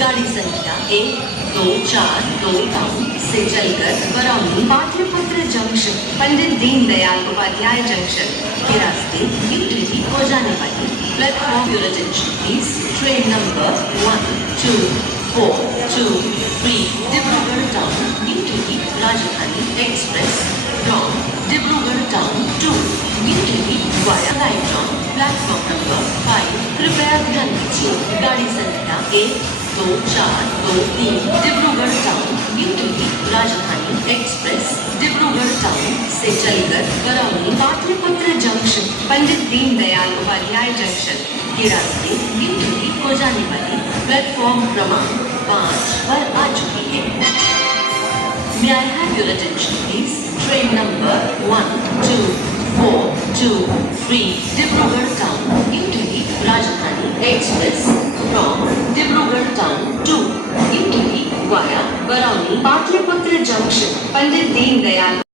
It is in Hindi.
गाड़ी संख्या 1242 टाउन से चलकर बरौनी पाटलिपुत्र जंक्शन पंडित दीनदयाल उपाध्याय जंक्शन के रास्ते न्यू दिल्ली को जाने वाली platform your attention please train number 12423 Dibrugarh town New Delhi Rajdhani express from Dibrugarh town to New Delhi via लाइट्रॉन प्लेटफॉर्म नंबर 5 कृपया ध्यान दीजिए गाड़ी संख्या 1243 Dibrugarh town New Delhi Rajdhani express Dibrugarh town से चलकर बरौनी पाटलिपुत्र जंक्शन पंडित दीनदयाल उपाध्याय जंक्शन के रास्ते न्यू दिल्ली को जाने वाली प्लेटफॉर्म क्रमांक 5 पर आ चुकी है। May I have your attention please? Train number 1243 Dibrugarh town New Delhi Rajdhani express from Dibrugarh town to New Delhi via Barauni Pataliputra junction Pandit Deendayal